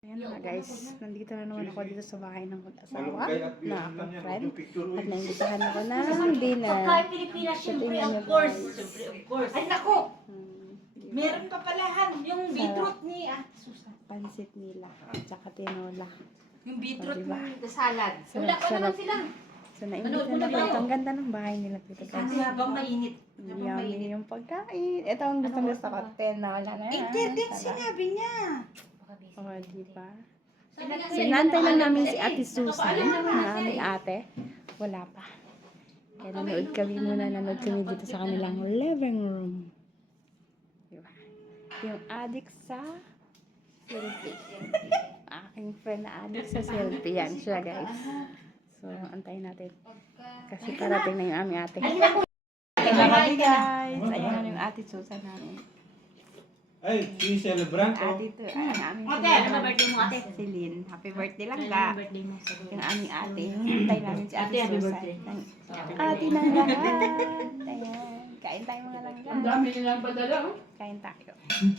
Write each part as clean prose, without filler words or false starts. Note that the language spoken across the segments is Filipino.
Ayan na guys, nandito na naman ako dito sa bahay ng mag-asawa na akong friend. At naimbitahan ako ng dinner. Pagkain Pilipinas, syempre, of course. Ay, nako! Meron pa palahan, yung beetroot ni Ate Susan. Pansit nila, tsaka tinola. Yung beetroot diba? ng salad. Wala pa naman sila. So naimbitahan na ako. Ang ganda ng bahay nila dito guys. Kasi habang mainit. Yummy yung pagkain. Ito ang gusto ko. Tinola na yan. Din sinabi niya. O, diba? So, nantay lang namin si Ate Susan, ang aming ate. Wala pa. Kaya nanood kami dito sa kanilang living room. Diba? Yung addict sa selfie. Aking friend na addict sa selfie. Yan siya, guys. So, antayin natin. Kasi parating na yung aming ate. Hi, guys! Ayan na yung Ate Susan namin. Ay, si celebrant ko. Ate to, ang aming Ate, ano birthday mo, ate? Celine. Happy birthday lang ka. Birthday mo. Yung aming ate. Hintay namin si Ate Ate, happy Susan. birthday. Ate ng lahat. Ayan. Kain tayo mga langga. Ang dami nilang padala, oh. Kain tayo.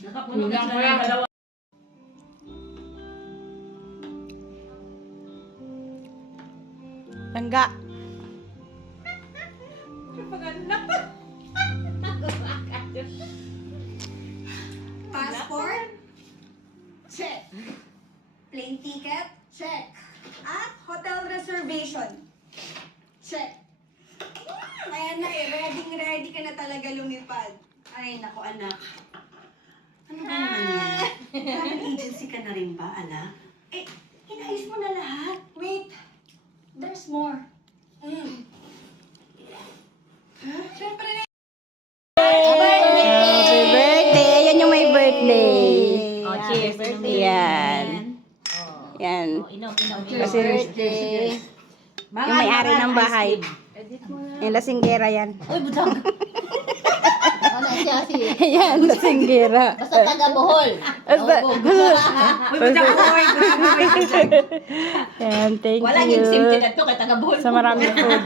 Nakapuno na sila ng dalawa. Langga. Passport? Check. Plane ticket? Check. At hotel reservation? Check. Ayan na eh, ready ka na talaga lumipad. Ay, naku anak. Ano ba naman yan? Travel agency ka na rin ba, anak? Eh, inayos mo na lahat. Wait, there's more. Happy birthday. Yan yung may birthday. Oh, cheers. Yan. Yan. Inom. Kasi yung may-ari ng bahay. Yung lasinggera yan. Uy, budang. Ano siya si? Yan, lasinggera. Basta taga Bohol. Basta. Uy, budang ko. Yan, thank Walang you. exempted na to kay taga Bohol. Sa maraming food.